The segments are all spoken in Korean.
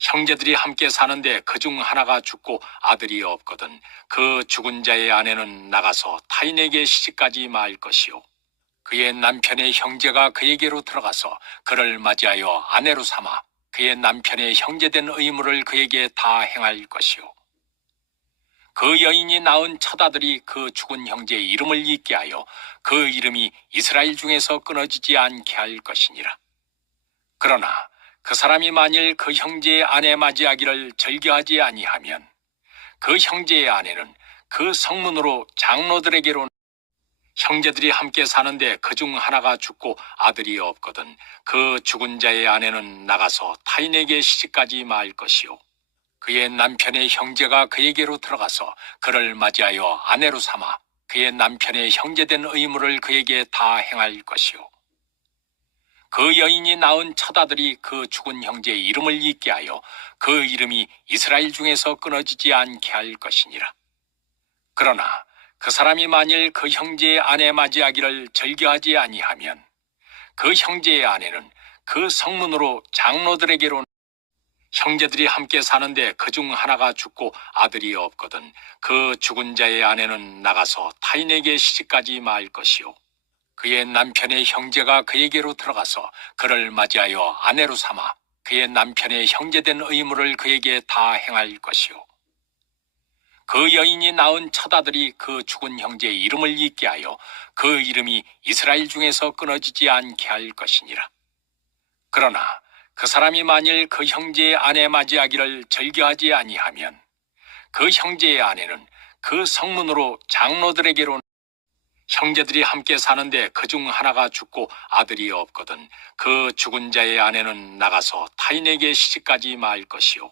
형제들이 함께 사는데 그중 하나가 죽고 아들이 없거든 그 죽은 자의 아내는 나가서 타인에게 시집가지 말 것이요. 그의 남편의 형제가 그에게로 들어가서 그를 맞이하여 아내로 삼아 그의 남편의 형제된 의무를 그에게 다 행할 것이요. 그 여인이 낳은 첫 아들이 그 죽은 형제의 이름을 잊게 하여 그 이름이 이스라엘 중에서 끊어지지 않게 할 것이니라. 그러나 그 사람이 만일 그 형제의 아내 맞이하기를 절개하지 아니하면 그 형제의 아내는 그 성문으로 장로들에게로 형제들이 함께 사는데 그중 하나가 죽고 아들이 없거든 그 죽은 자의 아내는 나가서 타인에게 시집가지 말 것이요. 그의 남편의 형제가 그에게로 들어가서 그를 맞이하여 아내로 삼아 그의 남편의 형제된 의무를 그에게 다 행할 것이요. 그 여인이 낳은 첫 아들이 그 죽은 형제의 이름을 잊게 하여 그 이름이 이스라엘 중에서 끊어지지 않게 할 것이니라. 그러나 그 사람이 만일 그 형제의 아내 맞이하기를 절개하지 아니하면 그 형제의 아내는 그 성문으로 장로들에게로 형제들이 함께 사는데 그중 하나가 죽고 아들이 없거든 그 죽은 자의 아내는 나가서 타인에게 시집가지 말 것이요. 그의 남편의 형제가 그에게로 들어가서 그를 맞이하여 아내로 삼아 그의 남편의 형제된 의무를 그에게 다 행할 것이요. 그 여인이 낳은 첫 아들이 그 죽은 형제의 이름을 잊게 하여 그 이름이 이스라엘 중에서 끊어지지 않게 할 것이니라. 그러나 그 사람이 만일 그 형제의 아내 맞이하기를 절개하지 아니하면 그 형제의 아내는 그 성문으로 장로들에게로 형제들이 함께 사는데 그중 하나가 죽고 아들이 없거든 그 죽은 자의 아내는 나가서 타인에게 시집가지 말 것이요.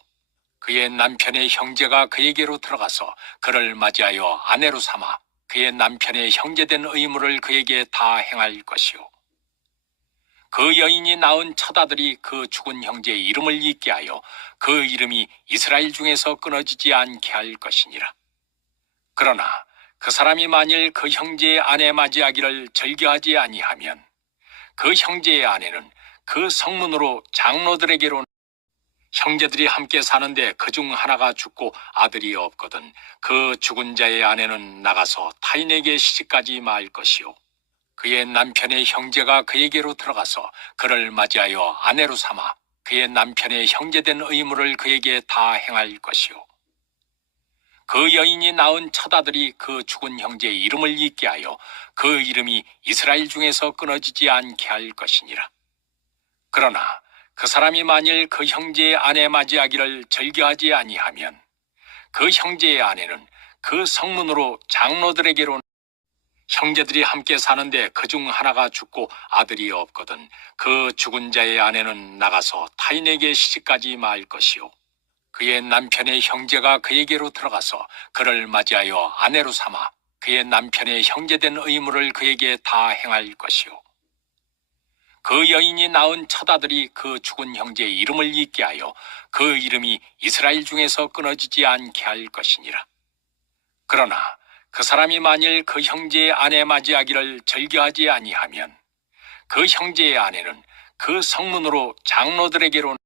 그의 남편의 형제가 그에게로 들어가서 그를 맞이하여 아내로 삼아 그의 남편의 형제된 의무를 그에게 다 행할 것이요. 그 여인이 낳은 첫 아들이 그 죽은 형제의 이름을 잊게 하여 그 이름이 이스라엘 중에서 끊어지지 않게 할 것이니라. 그러나 그 사람이 만일 그 형제의 아내 맞이하기를 절개하지 아니하면 그 형제의 아내는 그 성문으로 장로들에게로 형제들이 함께 사는데 그중 하나가 죽고 아들이 없거든 그 죽은 자의 아내는 나가서 타인에게 시집가지 말 것이요. 그의 남편의 형제가 그에게로 들어가서 그를 맞이하여 아내로 삼아 그의 남편의 형제된 의무를 그에게 다 행할 것이요. 그 여인이 낳은 첫 아들이 그 죽은 형제의 이름을 잊게 하여 그 이름이 이스라엘 중에서 끊어지지 않게 할 것이니라. 그러나 그 사람이 만일 그 형제의 아내 맞이하기를 절개하지 아니하면 그 형제의 아내는 그 성문으로 장로들에게로 형제들이 함께 사는데 그중 하나가 죽고 아들이 없거든 그 죽은 자의 아내는 나가서 타인에게 시집가지 말 것이요. 그의 남편의 형제가 그에게로 들어가서 그를 맞이하여 아내로 삼아 그의 남편의 형제된 의무를 그에게 다 행할 것이요. 그 여인이 낳은 첫 아들이 그 죽은 형제의 이름을 잊게 하여 그 이름이 이스라엘 중에서 끊어지지 않게 할 것이니라. 그러나 그 사람이 만일 그 형제의 아내 맞이하기를 절개하지 아니하면 그 형제의 아내는 그 성문으로 장로들에게로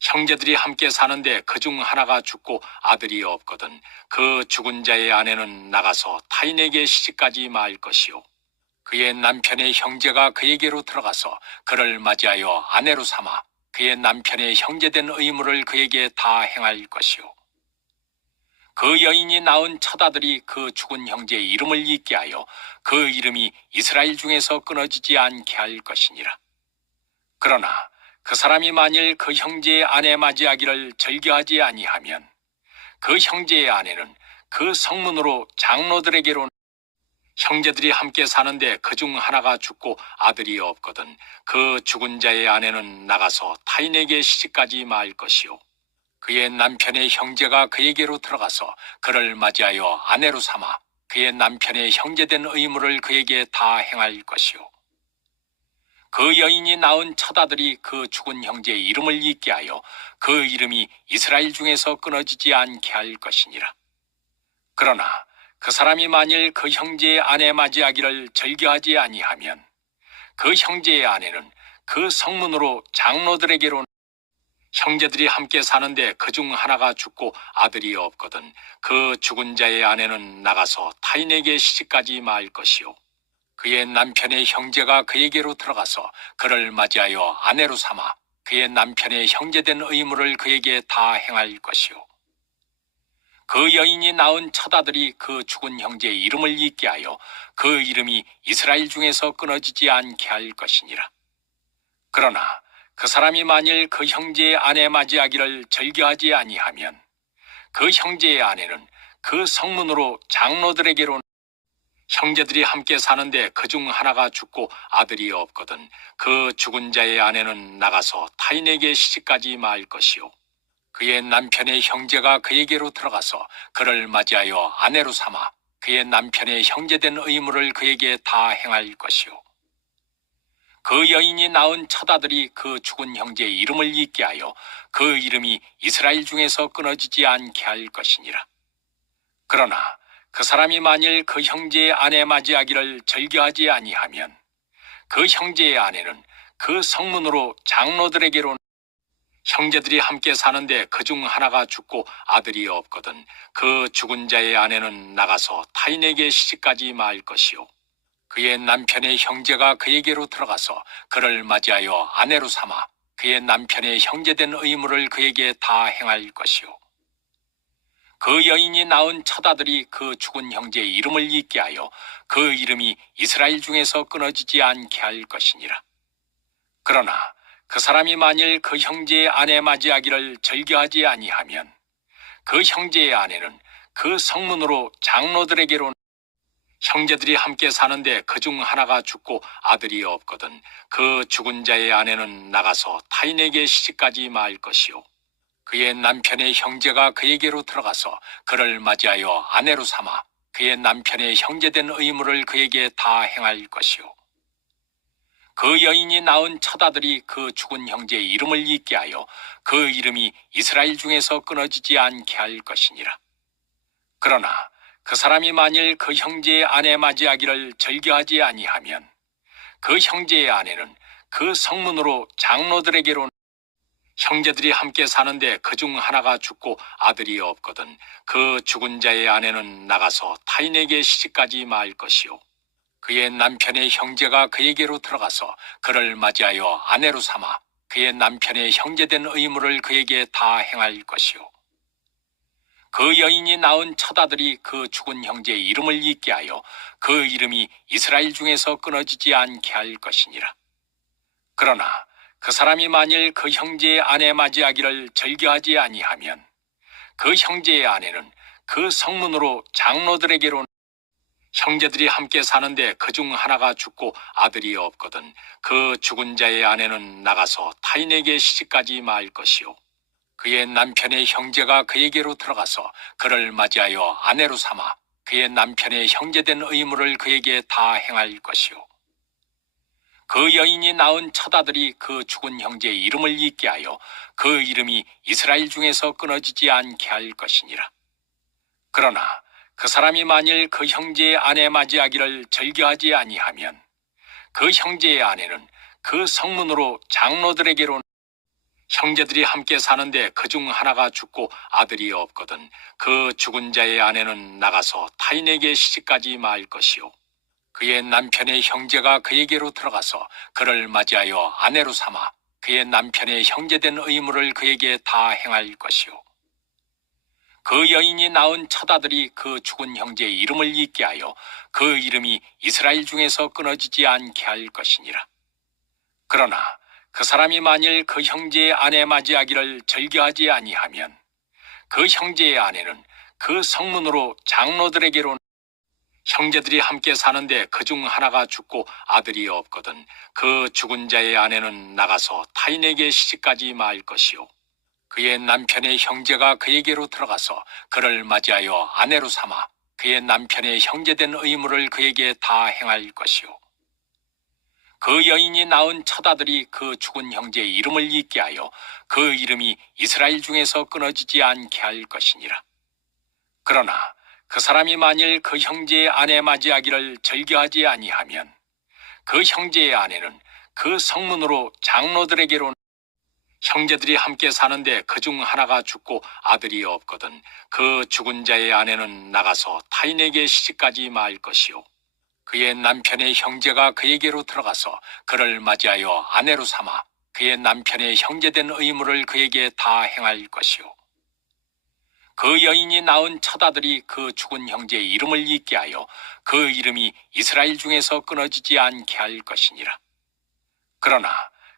형제들이 함께 사는데 그중 하나가 죽고 아들이 없거든 그 죽은 자의 아내는 나가서 타인에게 시집가지 말 것이요. 그의 남편의 형제가 그에게로 들어가서 그를 맞이하여 아내로 삼아 그의 남편의 형제된 의무를 그에게 다 행할 것이요. 그 여인이 낳은 첫 아들이 그 죽은 형제의 이름을 잊게 하여 그 이름이 이스라엘 중에서 끊어지지 않게 할 것이니라. 그러나 그 사람이 만일 그 형제의 아내 맞이하기를 절개하지 아니하면 그 형제의 아내는 그 성문으로 장로들에게로 형제들이 함께 사는데 그중 하나가 죽고 아들이 없거든 그 죽은 자의 아내는 나가서 타인에게 시집가지 말 것이요. 그의 남편의 형제가 그에게로 들어가서 그를 맞이하여 아내로 삼아 그의 남편의 형제된 의무를 그에게 다 행할 것이요. 그 여인이 낳은 첫 아들이 그 죽은 형제의 이름을 잊게 하여 그 이름이 이스라엘 중에서 끊어지지 않게 할 것이니라. 그러나 그 사람이 만일 그 형제의 아내 맞이하기를 절개하지 아니하면 그 형제의 아내는 그 성문으로 장로들에게로 형제들이 함께 사는데 그중 하나가 죽고 아들이 없거든 그 죽은 자의 아내는 나가서 타인에게 시집가지 말 것이요. 그의 남편의 형제가 그에게로 들어가서 그를 맞이하여 아내로 삼아 그의 남편의 형제된 의무를 그에게 다 행할 것이요. 그 여인이 낳은 첫 아들이 그 죽은 형제의 이름을 잊게 하여 그 이름이 이스라엘 중에서 끊어지지 않게 할 것이니라. 그러나 그 사람이 만일 그 형제의 아내 맞이하기를 절개하지 아니하면 그 형제의 아내는 그 성문으로 장로들에게로 형제들이 함께 사는데 그중 하나가 죽고 아들이 없거든 그 죽은 자의 아내는 나가서 타인에게 시집가지 말 것이요. 그의 남편의 형제가 그에게로 들어가서 그를 맞이하여 아내로 삼아 그의 남편의 형제된 의무를 그에게 다 행할 것이요. 그 여인이 낳은 첫 아들이 그 죽은 형제의 이름을 잊게 하여 그 이름이 이스라엘 중에서 끊어지지 않게 할 것이니라. 그러나 그 사람이 만일 그 형제의 아내 맞이하기를 절개하지 아니하면 그 형제의 아내는 그 성문으로 장로들에게로 형제들이 함께 사는데 그중 하나가 죽고 아들이 없거든 그 죽은 자의 아내는 나가서 타인에게 시집가지 말 것이요. 그의 남편의 형제가 그에게로 들어가서 그를 맞이하여 아내로 삼아 그의 남편의 형제된 의무를 그에게 다 행할 것이요. 그 여인이 낳은 첫 아들이 그 죽은 형제의 이름을 잊게 하여 그 이름이 이스라엘 중에서 끊어지지 않게 할 것이니라. 그러나 그 사람이 만일 그 형제의 아내 맞이하기를 절개하지 아니하면 그 형제의 아내는 그 성문으로 장로들에게로 형제들이 함께 사는데 그중 하나가 죽고 아들이 없거든 그 죽은 자의 아내는 나가서 타인에게 시집가지 말 것이요. 그의 남편의 형제가 그에게로 들어가서 그를 맞이하여 아내로 삼아 그의 남편의 형제된 의무를 그에게 다 행할 것이요. 그 여인이 낳은 첫 아들이 그 죽은 형제의 이름을 잊게 하여 그 이름이 이스라엘 중에서 끊어지지 않게 할 것이니라. 그러나 그 사람이 만일 그 형제의 아내 맞이하기를 절개하지 아니하면 그 형제의 아내는 그 성문으로 장로들에게로 형제들이 함께 사는데 그중 하나가 죽고 아들이 없거든 그 죽은 자의 아내는 나가서 타인에게 시집가지 말 것이요. 그의 남편의 형제가 그에게로 들어가서 그를 맞이하여 아내로 삼아 그의 남편의 형제된 의무를 그에게 다 행할 것이요. 그 여인이 낳은 첫 아들이 그 죽은 형제의 이름을 잊게 하여 그 이름이 이스라엘 중에서 끊어지지 않게 할 것이니라. 그러나 그 사람이 만일 그 형제의 아내 맞이하기를 절개하지 아니하면 그 형제의 아내는 그 성문으로 장로들에게로 형제들이 함께 사는데 그중 하나가 죽고 아들이 없거든 그 죽은 자의 아내는 나가서 타인에게 시집가지 말 것이요. 그의 남편의 형제가 그에게로 들어가서 그를 맞이하여 아내로 삼아 그의 남편의 형제된 의무를 그에게 다 행할 것이요. 그 여인이 낳은 첫 아들이 그 죽은 형제의 이름을 잊게 하여 그 이름이 이스라엘 중에서 끊어지지 않게 할 것이니라. 그러나 그 사람이 만일 그 형제의 아내 맞이하기를 절개하지 아니하면 그 형제의 아내는 그 성문으로 장로들에게로 형제들이 함께 사는데 그중 하나가 죽고 아들이 없거든 그 죽은 자의 아내는 나가서 타인에게 시집가지 말 것이요. 그의 남편의 형제가 그에게로 들어가서 그를 맞이하여 아내로 삼아 그의 남편의 형제된 의무를 그에게 다 행할 것이요. 그 여인이 낳은 첫 아들이 그 죽은 형제의 이름을 잊게 하여 그 이름이 이스라엘 중에서 끊어지지 않게 할 것이니라. 그러나 그 사람이 만일 그 형제의 아내 맞이하기를 절개하지 아니하면 그 형제의 아내는 그 성문으로 장로들에게로 형제들이 함께 사는데 그중 하나가 죽고 아들이 없거든 그 죽은 자의 아내는 나가서 타인에게 시집가지 말 것이요. 그의 남편의 형제가 그에게로 들어가서 그를 맞이하여 아내로 삼아 그의 남편의 형제된 의무를 그에게 다 행할 것이요. 그 여인이 낳은 첫 아들이 그 죽은 형제의 이름을 잊게 하여 그 이름이 이스라엘 중에서 끊어지지 않게 할 것이니라. 그러나 그 사람이 만일 그 형제의 아내 맞이하기를 절개하지 아니하면 그 형제의 아내는 그 성문으로 장로들에게로 형제들이 함께 사는데 그중 하나가 죽고 아들이 없거든 그 죽은 자의 아내는 나가서 타인에게 시집가지 말 것이요. 그의 남편의 형제가 그에게로 들어가서 그를 맞이하여 아내로 삼아 그의 남편의 형제된 의무를 그에게 다 행할 것이요. 그 여인이 낳은 첫 아들이 그 죽은 형제의 이름을 잊게 하여 그 이름이 이스라엘 중에서 끊어지지 않게 할 것이니라. 그러나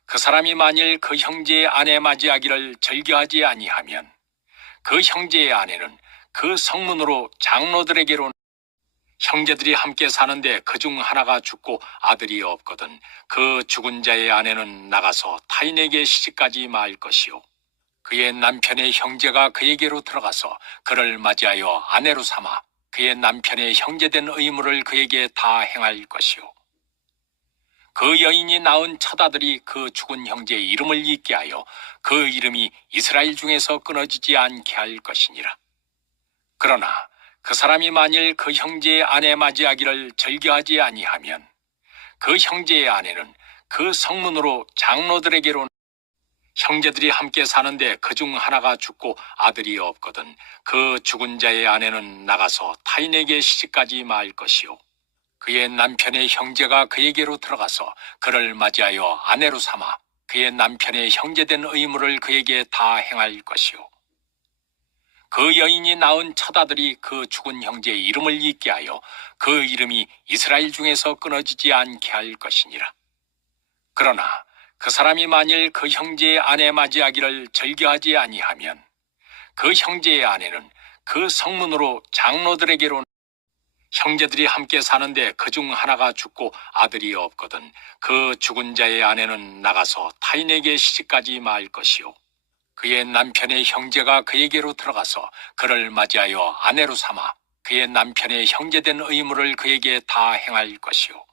그 사람이 만일 그 형제의 아내 맞이하기를 즐겨하지 아니하면 그 형제의 아내는 그 성문으로 장로들에게로 형제들이 함께 사는데 그중 하나가 죽고 아들이 없거든 그 죽은 자의 아내는 나가서 타인에게 시집가지 말 것이요. 그의 남편의 형제가 그에게로 들어가서 그를 맞이하여 아내로 삼아 그의 남편의 형제된 의무를 그에게 다 행할 것이요. 그 여인이 낳은 첫 아들이 그 죽은 형제의 이름을 잊게 하여 그 이름이 이스라엘 중에서 끊어지지 않게 할 것이니라. 그러나 그 사람이 만일 그 형제의 아내 맞이하기를 즐겨하지 아니하면 그 형제의 아내는 그 성문으로 장로들에게로 형제들이 함께 사는데 그중 하나가 죽고 아들이 없거든 그 죽은 자의 아내는 나가서 타인에게 시집가지 말 것이요. 그의 남편의 형제가 그에게로 들어가서 그를 맞이하여 아내로 삼아 그의 남편의 형제된 의무를 그에게 다 행할 것이요. 그 여인이 낳은 첫 아들이 그 죽은 형제의 이름을 잊게 하여 그 이름이 이스라엘 중에서 끊어지지 않게 할 것이니라. 그러나 그 사람이 만일 그 형제의 아내 맞이하기를 즐겨하지 아니하면 그 형제의 아내는 그 성문으로 장로들에게로 형제들이 함께 사는데 그중 하나가 죽고 아들이 없거든 그 죽은 자의 아내는 나가서 타인에게 시집가지 말 것이요. 그의 남편의 형제가 그에게로 들어가서 그를 맞이하여 아내로 삼아 그의 남편의 형제된 의무를 그에게 다 행할 것이요.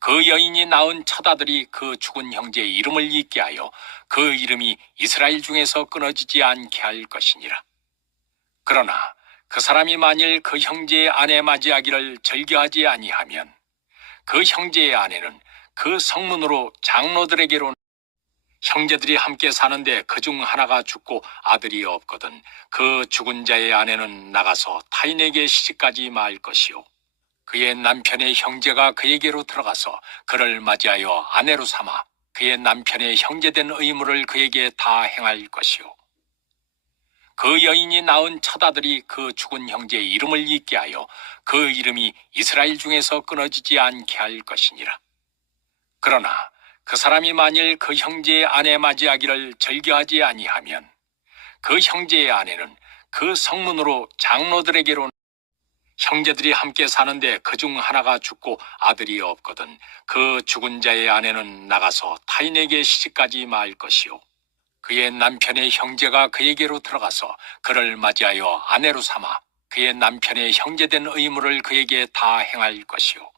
그 여인이 낳은 첫 아들이 그 죽은 형제의 이름을 잊게 하여 그 이름이 이스라엘 중에서 끊어지지 않게 할 것이니라. 그러나 그 사람이 만일 그 형제의 아내 맞이하기를 즐겨하지 아니하면 그 형제의 아내는 그 성문으로 장로들에게로 형제들이 함께 사는데 그중 하나가 죽고 아들이 없거든 그 죽은 자의 아내는 나가서 타인에게 시집가지 말 것이요. 그의 남편의 형제가 그에게로 들어가서 그를 맞이하여 아내로 삼아 그의 남편의 형제된 의무를 그에게 다 행할 것이요. 그 여인이 낳은 첫 아들이 그 죽은 형제의 이름을 잊게 하여 그 이름이 이스라엘 중에서 끊어지지 않게 할 것이니라. 그러나 그 사람이 만일 그 형제의 아내 맞이하기를 즐겨하지 아니하면 그 형제의 아내는 그 성문으로 장로들에게로 형제들이 함께 사는데 그중 하나가 죽고 아들이 없거든 그 죽은 자의 아내는 나가서 타인에게 시집가지 말 것이요. 그의 남편의 형제가 그에게로 들어가서 그를 맞이하여 아내로 삼아 그의 남편의 형제된 의무를 그에게 다 행할 것이요.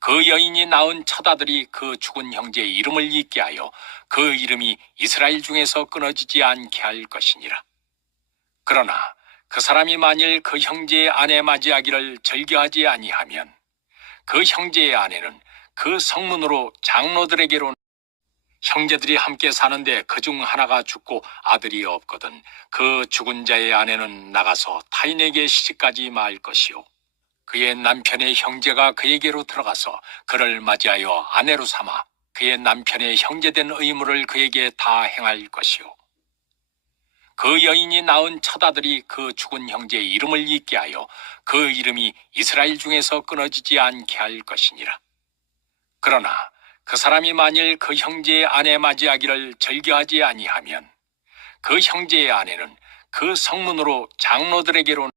그 여인이 낳은 첫 아들이 그 죽은 형제의 이름을 잊게 하여 그 이름이 이스라엘 중에서 끊어지지 않게 할 것이니라. 그러나 그 사람이 만일 그 형제의 아내 맞이하기를 즐겨하지 아니하면 그 형제의 아내는 그 성문으로 장로들에게로 형제들이 함께 사는데 그중 하나가 죽고 아들이 없거든 그 죽은 자의 아내는 나가서 타인에게 시집가지 말 것이요. 그의 남편의 형제가 그에게로 들어가서 그를 맞이하여 아내로 삼아 그의 남편의 형제된 의무를 그에게 다 행할 것이요. 그 여인이 낳은 첫 아들이 그 죽은 형제의 이름을 잊게 하여 그 이름이 이스라엘 중에서 끊어지지 않게 할 것이니라. 그러나 그 사람이 만일 그 형제의 아내 맞이하기를 즐겨하지 아니하면 그 형제의 아내는 그 성문으로 장로들에게로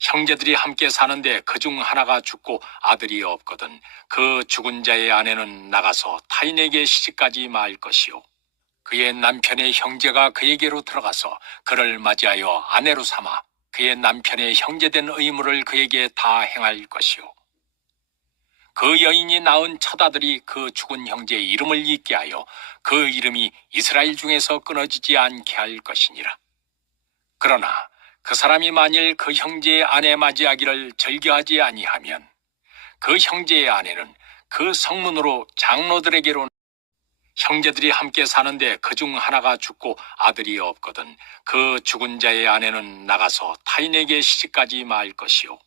형제들이 함께 사는데 그중 하나가 죽고 아들이 없거든 그 죽은 자의 아내는 나가서 타인에게 시집가지 말 것이요. 그의 남편의 형제가 그에게로 들어가서 그를 맞이하여 아내로 삼아 그의 남편의 형제된 의무를 그에게 다 행할 것이요. 그 여인이 낳은 첫 아들이 그 죽은 형제의 이름을 잊게 하여 그 이름이 이스라엘 중에서 끊어지지 않게 할 것이니라. 그러나 그 사람이 만일 그 형제의 아내 맞이하기를 즐겨하지 아니하면 그 형제의 아내는 그 성문으로 장로들에게로 형제들이 함께 사는데 그중 하나가 죽고 아들이 없거든 그 죽은 자의 아내는 나가서 타인에게 시집가지 말 것이요.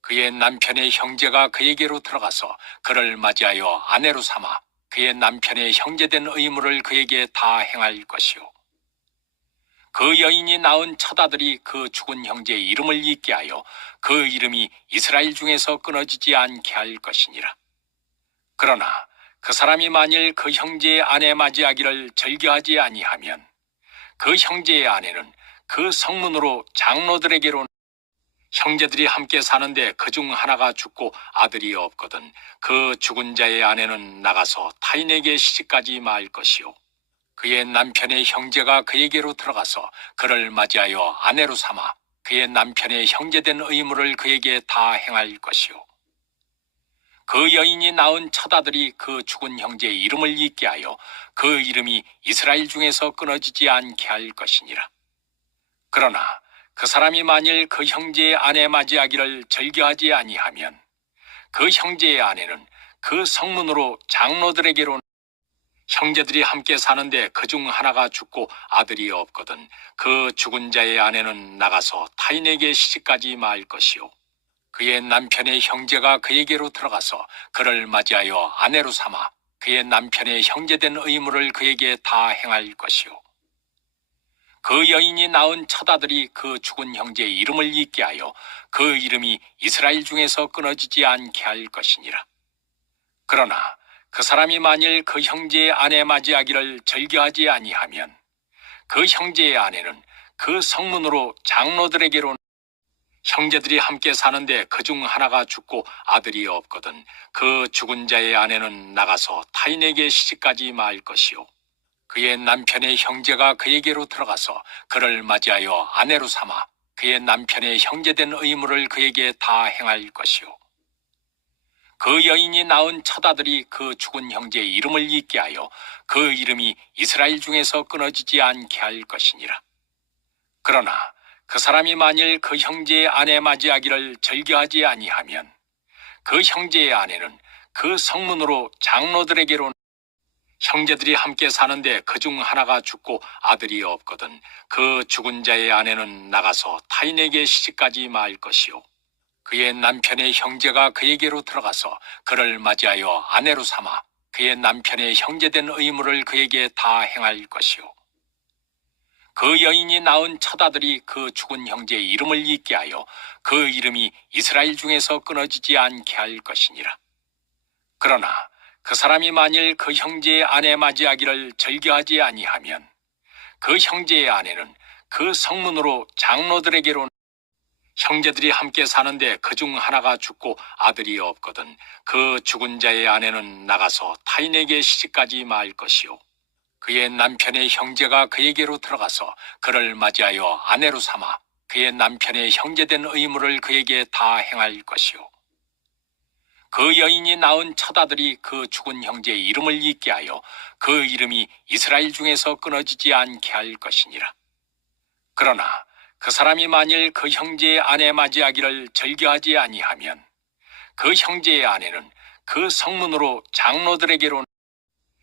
그의 남편의 형제가 그에게로 들어가서 그를 맞이하여 아내로 삼아 그의 남편의 형제된 의무를 그에게 다 행할 것이요. 그 여인이 낳은 첫 아들이 그 죽은 형제의 이름을 잊게 하여 그 이름이 이스라엘 중에서 끊어지지 않게 할 것이니라. 그러나 그 사람이 만일 그 형제의 아내 맞이하기를 절개하지 아니하면 그 형제의 아내는 그 성문으로 장로들에게로 형제들이 함께 사는데 그중 하나가 죽고 아들이 없거든 그 죽은 자의 아내는 나가서 타인에게 시집가지 말 것이요. 그의 남편의 형제가 그에게로 들어가서 그를 맞이하여 아내로 삼아 그의 남편의 형제된 의무를 그에게 다 행할 것이요. 그 여인이 낳은 첫 아들이 그 죽은 형제의 이름을 잊게 하여 그 이름이 이스라엘 중에서 끊어지지 않게 할 것이니라. 그러나 그 사람이 만일 그 형제의 아내 맞이하기를 절개하지 아니하면 그 형제의 아내는 그 성문으로 장로들에게로 형제들이 함께 사는데 그중 하나가 죽고 아들이 없거든 그 죽은 자의 아내는 나가서 타인에게 시집가지 말 것이요. 그의 남편의 형제가 그에게로 들어가서 그를 맞이하여 아내로 삼아 그의 남편의 형제된 의무를 그에게 다 행할 것이요. 그 여인이 낳은 첫 아들이 그 죽은 형제의 이름을 잊게 하여 그 이름이 이스라엘 중에서 끊어지지 않게 할 것이니라. 그러나 그 사람이 만일 그 형제의 아내 맞이하기를 절개하지 아니하면 그 형제의 아내는 그 성문으로 장로들에게로 형제들이 함께 사는데 그중 하나가 죽고 아들이 없거든 그 죽은 자의 아내는 나가서 타인에게 시집가지 말 것이요. 그의 남편의 형제가 그에게로 들어가서 그를 맞이하여 아내로 삼아 그의 남편의 형제된 의무를 그에게 다 행할 것이요. 그 여인이 낳은 첫 아들이 그 죽은 형제의 이름을 잊게 하여 그 이름이 이스라엘 중에서 끊어지지 않게 할 것이니라. 그러나 그 사람이 만일 그 형제의 아내 맞이하기를 절개하지 아니하면 그 형제의 아내는 그 성문으로 장로들에게로 형제들이 함께 사는데 그중 하나가 죽고 아들이 없거든 그 죽은 자의 아내는 나가서 타인에게 시집가지 말 것이요. 그의 남편의 형제가 그에게로 들어가서 그를 맞이하여 아내로 삼아 그의 남편의 형제된 의무를 그에게 다 행할 것이요. 그 여인이 낳은 첫 아들이 그 죽은 형제의 이름을 잊게 하여 그 이름이 이스라엘 중에서 끊어지지 않게 할 것이니라. 그러나 그 사람이 만일 그 형제의 아내 맞이하기를 절개하지 아니하면 그 형제의 아내는 그 성문으로 장로들에게로 형제들이 함께 사는데 그중 하나가 죽고 아들이 없거든 그 죽은 자의 아내는 나가서 타인에게 시집가지 말 것이요. 그의 남편의 형제가 그에게로 들어가서 그를 맞이하여 아내로 삼아 그의 남편의 형제된 의무를 그에게 다 행할 것이요. 그 여인이 낳은 첫 아들이 그 죽은 형제의 이름을 잊게 하여 그 이름이 이스라엘 중에서 끊어지지 않게 할 것이니라. 그러나 그 사람이 만일 그 형제의 아내 맞이하기를 절개하지 아니하면 그 형제의 아내는 그 성문으로 장로들에게로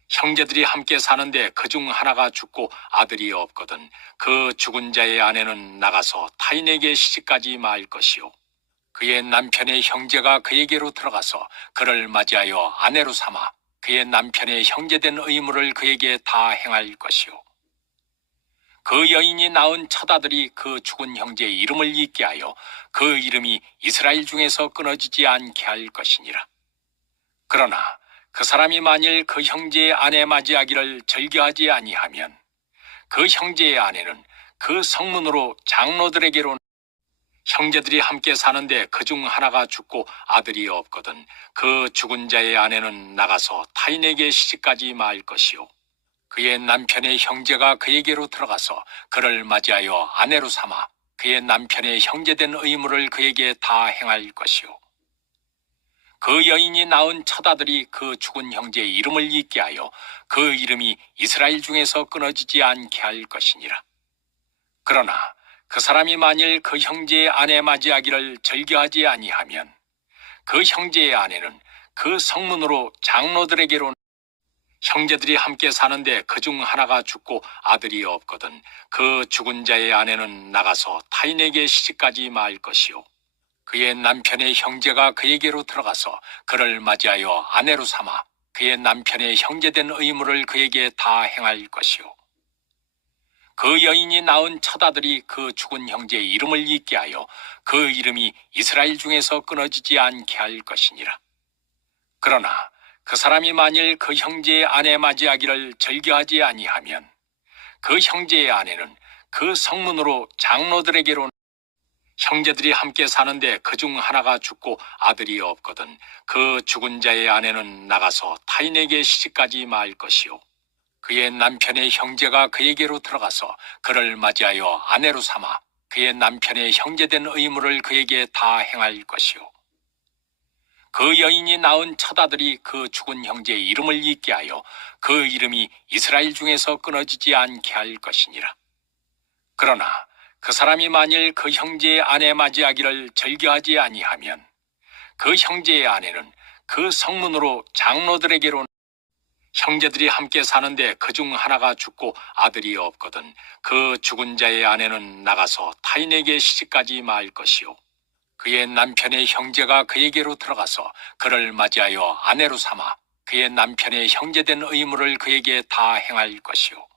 형제들이 함께 사는데 그중 하나가 죽고 아들이 없거든 그 죽은 자의 아내는 나가서 타인에게 시집가지 말 것이요. 그의 남편의 형제가 그에게로 들어가서 그를 맞이하여 아내로 삼아 그의 남편의 형제된 의무를 그에게 다 행할 것이요. 그 여인이 낳은 첫 아들이 그 죽은 형제의 이름을 잊게 하여 그 이름이 이스라엘 중에서 끊어지지 않게 할 것이니라. 그러나 그 사람이 만일 그 형제의 아내 맞이하기를 절개하지 아니하면 그 형제의 아내는 그 성문으로 장로들에게로 형제들이 함께 사는데 그중 하나가 죽고 아들이 없거든 그 죽은 자의 아내는 나가서 타인에게 시집가지 말 것이요. 그의 남편의 형제가 그에게로 들어가서 그를 맞이하여 아내로 삼아 그의 남편의 형제된 의무를 그에게 다 행할 것이요. 그 여인이 낳은 첫 아들이 그 죽은 형제의 이름을 잊게 하여 그 이름이 이스라엘 중에서 끊어지지 않게 할 것이니라. 그러나 그 사람이 만일 그 형제의 아내 맞이하기를 절개하지 아니하면 그 형제의 아내는 그 성문으로 장로들에게로 형제들이 함께 사는데 그중 하나가 죽고 아들이 없거든 그 죽은 자의 아내는 나가서 타인에게 시집가지 말 것이요. 그의 남편의 형제가 그에게로 들어가서 그를 맞이하여 아내로 삼아 그의 남편의 형제된 의무를 그에게 다 행할 것이요. 그 여인이 낳은 첫 아들이 그 죽은 형제의 이름을 잊게 하여 그 이름이 이스라엘 중에서 끊어지지 않게 할 것이니라. 그러나 그 사람이 만일 그 형제의 아내 맞이하기를 절개하지 아니하면 그 형제의 아내는 그 성문으로 장로들에게로 형제들이 함께 사는데 그중 하나가 죽고 아들이 없거든 그 죽은 자의 아내는 나가서 타인에게 시집가지 말 것이요. 그의 남편의 형제가 그에게로 들어가서 그를 맞이하여 아내로 삼아 그의 남편의 형제된 의무를 그에게 다 행할 것이요. 그 여인이 낳은 첫 아들이 그 죽은 형제의 이름을 잊게 하여 그 이름이 이스라엘 중에서 끊어지지 않게 할 것이니라. 그러나 그 사람이 만일 그 형제의 아내 맞이하기를 절개하지 아니하면 그 형제의 아내는 그 성문으로 장로들에게로 형제들이 함께 사는데 그중 하나가 죽고 아들이 없거든 그 죽은 자의 아내는 나가서 타인에게 시집가지 말 것이요. 그의 남편의 형제가 그에게로 들어가서 그를 맞이하여 아내로 삼아 그의 남편의 형제된 의무를 그에게 다 행할 것이요.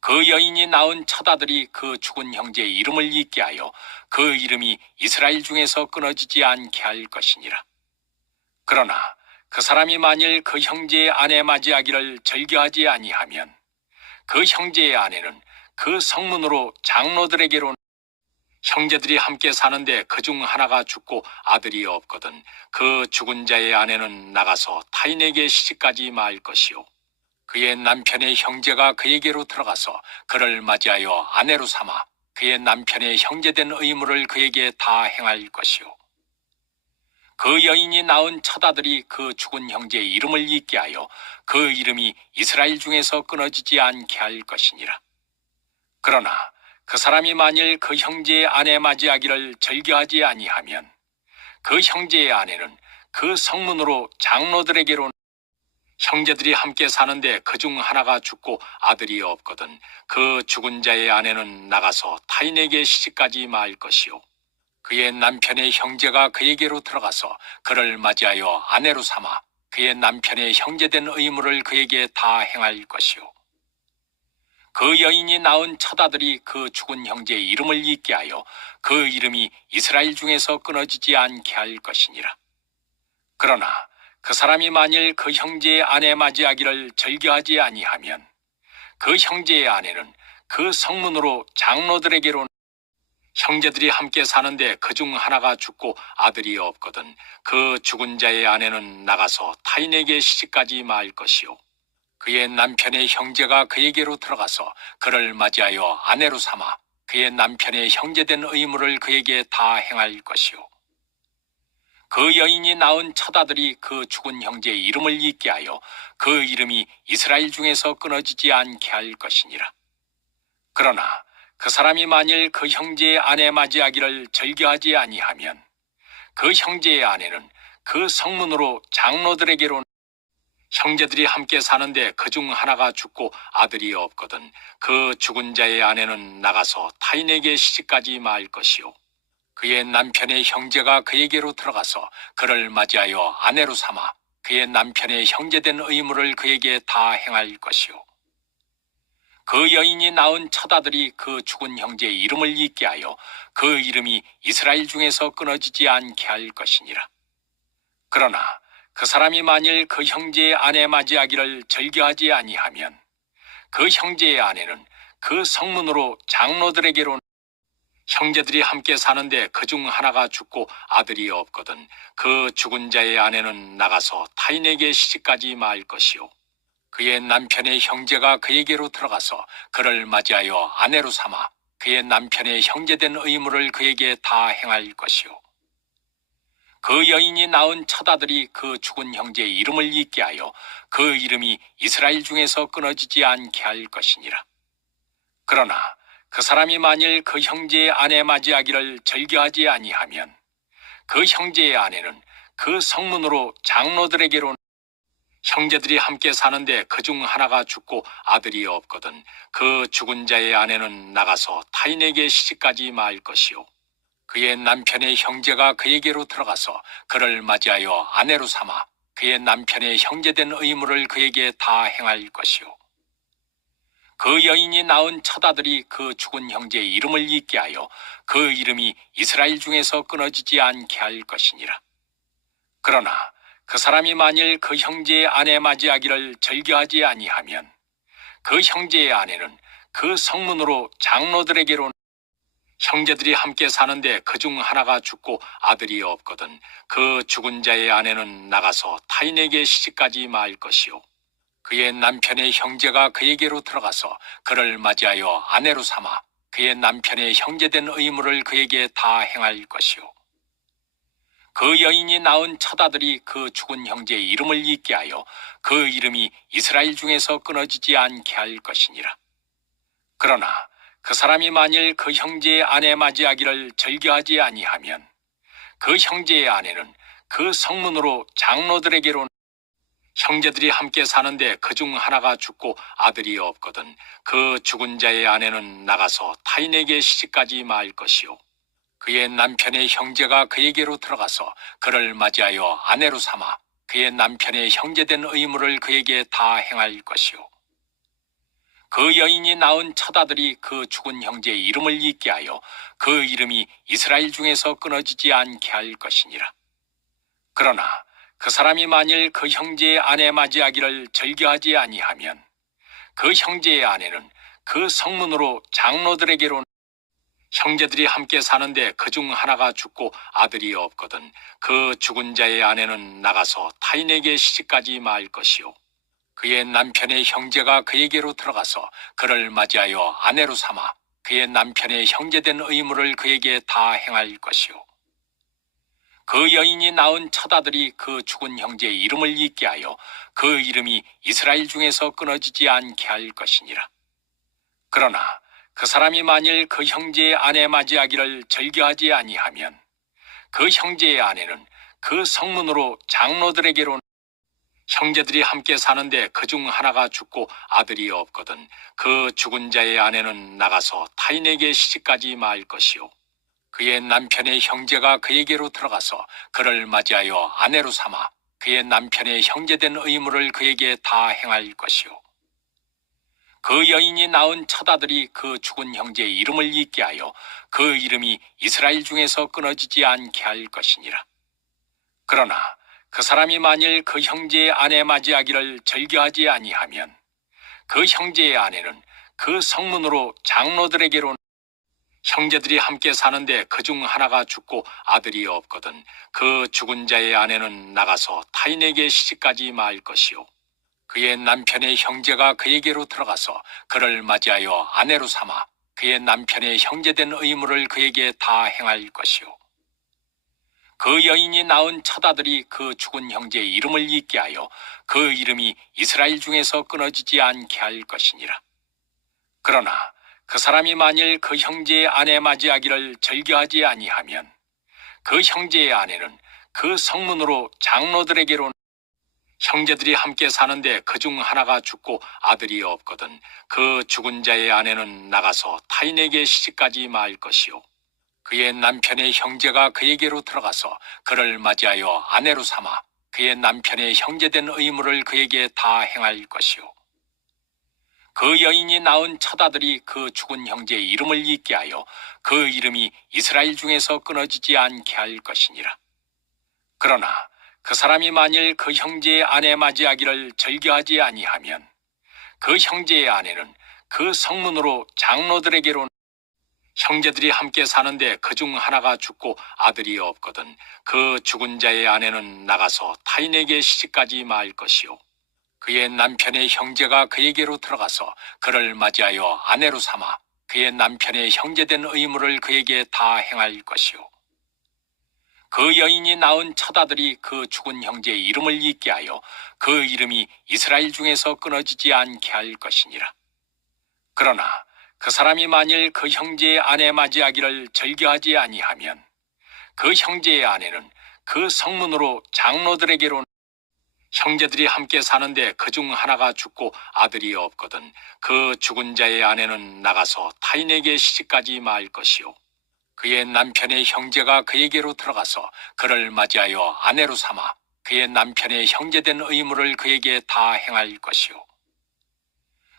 그 여인이 낳은 첫 아들이 그 죽은 형제의 이름을 잊게 하여 그 이름이 이스라엘 중에서 끊어지지 않게 할 것이니라. 그러나 그 사람이 만일 그 형제의 아내 맞이하기를 절개하지 아니하면 그 형제의 아내는 그 성문으로 장로들에게로 형제들이 함께 사는데 그중 하나가 죽고 아들이 없거든 그 죽은 자의 아내는 나가서 타인에게 시집가지 말 것이요. 그의 남편의 형제가 그에게로 들어가서 그를 맞이하여 아내로 삼아 그의 남편의 형제된 의무를 그에게 다 행할 것이요. 그 여인이 낳은 첫 아들이 그 죽은 형제의 이름을 잊게 하여 그 이름이 이스라엘 중에서 끊어지지 않게 할 것이니라. 그러나 그 사람이 만일 그 형제의 아내 맞이하기를 절개하지 아니하면 그 형제의 아내는 그 성문으로 장로들에게로 형제들이 함께 사는데 그중 하나가 죽고 아들이 없거든 그 죽은 자의 아내는 나가서 타인에게 시집가지 말 것이요. 그의 남편의 형제가 그에게로 들어가서 그를 맞이하여 아내로 삼아 그의 남편의 형제된 의무를 그에게 다 행할 것이요. 그 여인이 낳은 첫 아들이 그 죽은 형제의 이름을 잊게 하여 그 이름이 이스라엘 중에서 끊어지지 않게 할 것이니라. 그러나 그 사람이 만일 그 형제의 아내 맞이하기를 절개하지 아니하면 그 형제의 아내는 그 성문으로 장로들에게로 형제들이 함께 사는데 그중 하나가 죽고 아들이 없거든 그 죽은 자의 아내는 나가서 타인에게 시집가지 말 것이요. 그의 남편의 형제가 그에게로 들어가서 그를 맞이하여 아내로 삼아 그의 남편의 형제된 의무를 그에게 다 행할 것이요. 그 여인이 낳은 첫 아들이 그 죽은 형제의 이름을 잊게 하여 그 이름이 이스라엘 중에서 끊어지지 않게 할 것이니라. 그러나 그 사람이 만일 그 형제의 아내 맞이하기를 절개하지 아니하면 그 형제의 아내는 그 성문으로 장로들에게로 형제들이 함께 사는데 그중 하나가 죽고 아들이 없거든 그 죽은 자의 아내는 나가서 타인에게 시집가지 말 것이요. 그의 남편의 형제가 그에게로 들어가서 그를 맞이하여 아내로 삼아 그의 남편의 형제된 의무를 그에게 다 행할 것이요. 그 여인이 낳은 첫 아들이 그 죽은 형제의 이름을 잊게 하여 그 이름이 이스라엘 중에서 끊어지지 않게 할 것이니라. 그러나 그 사람이 만일 그 형제의 아내 맞이하기를 절개하지 아니하면 그 형제의 아내는 그 성문으로 장로들에게로 형제들이 함께 사는데 그중 하나가 죽고 아들이 없거든 그 죽은 자의 아내는 나가서 타인에게 시집가지 말 것이요. 그의 남편의 형제가 그에게로 들어가서 그를 맞이하여 아내로 삼아 그의 남편의 형제된 의무를 그에게 다 행할 것이요. 그 여인이 낳은 첫 아들이 그 죽은 형제의 이름을 잊게 하여 그 이름이 이스라엘 중에서 끊어지지 않게 할 것이니라. 그러나 그 사람이 만일 그 형제의 아내 맞이하기를 절개하지 아니하면 그 형제의 아내는 그 성문으로 장로들에게로 형제들이 함께 사는데 그중 하나가 죽고 아들이 없거든 그 죽은 자의 아내는 나가서 타인에게 시집가지 말 것이요. 그의 남편의 형제가 그에게로 들어가서 그를 맞이하여 아내로 삼아 그의 남편의 형제된 의무를 그에게 다 행할 것이요. 그 여인이 낳은 첫 아들이 그 죽은 형제의 이름을 잊게 하여 그 이름이 이스라엘 중에서 끊어지지 않게 할 것이니라. 그러나 그 사람이 만일 그 형제의 아내 맞이하기를 절개하지 아니하면 그 형제의 아내는 그 성문으로 장로들에게로 형제들이 함께 사는데 그중 하나가 죽고 아들이 없거든 그 죽은 자의 아내는 나가서 타인에게 시집가지 말 것이요. 그의 남편의 형제가 그에게로 들어가서 그를 맞이하여 아내로 삼아 그의 남편의 형제된 의무를 그에게 다 행할 것이요. 그 여인이 낳은 첫 아들이 그 죽은 형제의 이름을 잊게 하여 그 이름이 이스라엘 중에서 끊어지지 않게 할 것이니라. 그러나 그 사람이 만일 그 형제의 아내 맞이하기를 절개하지 아니하면 그 형제의 아내는 그 성문으로 장로들에게로 형제들이 함께 사는데 그중 하나가 죽고 아들이 없거든 그 죽은 자의 아내는 나가서 타인에게 시집가지 말 것이요. 그의 남편의 형제가 그에게로 들어가서 그를 맞이하여 아내로 삼아 그의 남편의 형제된 의무를 그에게 다 행할 것이요. 그 여인이 낳은 첫 아들이 그 죽은 형제의 이름을 잊게 하여 그 이름이 이스라엘 중에서 끊어지지 않게 할 것이니라. 그러나 그 사람이 만일 그 형제의 아내 맞이하기를 절개하지 아니하면 그 형제의 아내는 그 성문으로 장로들에게로 형제들이 함께 사는데 그중 하나가 죽고 아들이 없거든 그 죽은 자의 아내는 나가서 타인에게 시집가지 말 것이요. 그의 남편의 형제가 그에게로 들어가서 그를 맞이하여 아내로 삼아 그의 남편의 형제된 의무를 그에게 다 행할 것이요. 그 여인이 낳은 첫 아들이 그 죽은 형제의 이름을 잊게 하여 그 이름이 이스라엘 중에서 끊어지지 않게 할 것이니라. 그러나 그 사람이 만일 그 형제의 아내 맞이하기를 절개하지 아니하면 그 형제의 아내는 그 성문으로 장로들에게로 형제들이 함께 사는데 그중 하나가 죽고 아들이 없거든 그 죽은 자의 아내는 나가서 타인에게 시집가지 말 것이요. 그의 남편의 형제가 그에게로 들어가서 그를 맞이하여 아내로 삼아 그의 남편의 형제된 의무를 그에게 다 행할 것이요. 그 여인이 낳은 첫 아들이 그 죽은 형제의 이름을 잊게 하여 그 이름이 이스라엘 중에서 끊어지지 않게 할 것이니라. 그러나 그 사람이 만일 그 형제의 아내 맞이하기를 절개하지 아니하면 그 형제의 아내는 그 성문으로 장로들에게로 형제들이 함께 사는데 그중 하나가 죽고 아들이 없거든 그 죽은 자의 아내는 나가서 타인에게 시집가지 말 것이요. 그의 남편의 형제가 그에게로 들어가서 그를 맞이하여 아내로 삼아 그의 남편의 형제된 의무를 그에게 다 행할 것이요. 그 여인이 낳은 첫 아들이 그 죽은 형제의 이름을 잊게 하여 그 이름이 이스라엘 중에서 끊어지지 않게 할 것이니라. 그러나 그 사람이 만일 그 형제의 아내 맞이하기를 절개하지 아니하면 그 형제의 아내는 그 성문으로 장로들에게로 형제들이 함께 사는데 그중 하나가 죽고 아들이 없거든 그 죽은 자의 아내는 나가서 타인에게 시집가지 말 것이요. 그의 남편의 형제가 그에게로 들어가서 그를 맞이하여 아내로 삼아 그의 남편의 형제된 의무를 그에게 다 행할 것이요. 그 여인이 낳은 첫 아들이 그 죽은 형제의 이름을 잊게 하여 그 이름이 이스라엘 중에서 끊어지지 않게 할 것이니라. 그러나 그 사람이 만일 그 형제의 아내 맞이하기를 절개하지 아니하면 그 형제의 아내는 그 성문으로 장로들에게로 형제들이 함께 사는데 그중 하나가 죽고 아들이 없거든 그 죽은 자의 아내는 나가서 타인에게 시집가지 말 것이요. 그의 남편의 형제가 그에게로 들어가서 그를 맞이하여 아내로 삼아 그의 남편의 형제된 의무를 그에게 다 행할 것이요. 그 여인이 낳은 첫 아들이 그 죽은 형제의 이름을 잊게 하여 그 이름이 이스라엘 중에서 끊어지지 않게 할 것이니라. 그러나 그 사람이 만일 그 형제의 아내 맞이하기를 절개하지 아니하면 그 형제의 아내는 그 성문으로 장로들에게로 형제들이 함께 사는데 그중 하나가 죽고 아들이 없거든 그 죽은 자의 아내는 나가서 타인에게 시집가지 말 것이요. 그의 남편의 형제가 그에게로 들어가서 그를 맞이하여 아내로 삼아 그의 남편의 형제된 의무를 그에게 다 행할 것이요.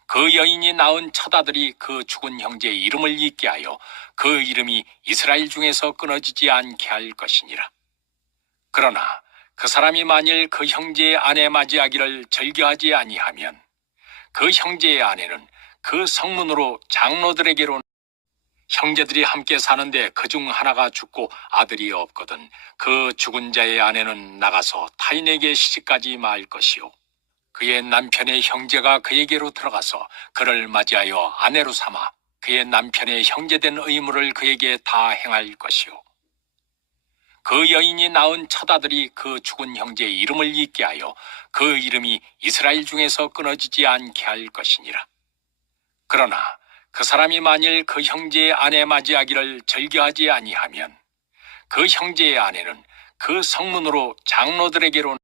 그 여인이 낳은 첫 아들이 그 죽은 형제의 이름을 잊게 하여 그 이름이 이스라엘 중에서 끊어지지 않게 할 것이니라. 그러나 그 사람이 만일 그 형제의 아내 맞이하기를 절개하지 아니하면 그 형제의 아내는 그 성문으로 장로들에게로 형제들이 함께 사는데 그중 하나가 죽고 아들이 없거든 그 죽은 자의 아내는 나가서 타인에게 시집가지 말 것이요. 그의 남편의 형제가 그에게로 들어가서 그를 맞이하여 아내로 삼아 그의 남편의 형제된 의무를 그에게 다 행할 것이요. 그 여인이 낳은 첫 아들이 그 죽은 형제의 이름을 잊게 하여 그 이름이 이스라엘 중에서 끊어지지 않게 할 것이니라. 그러나 그 사람이 만일 그 형제의 아내 맞이하기를 절개하지 아니하면 그 형제의 아내는 그 성문으로 장로들에게로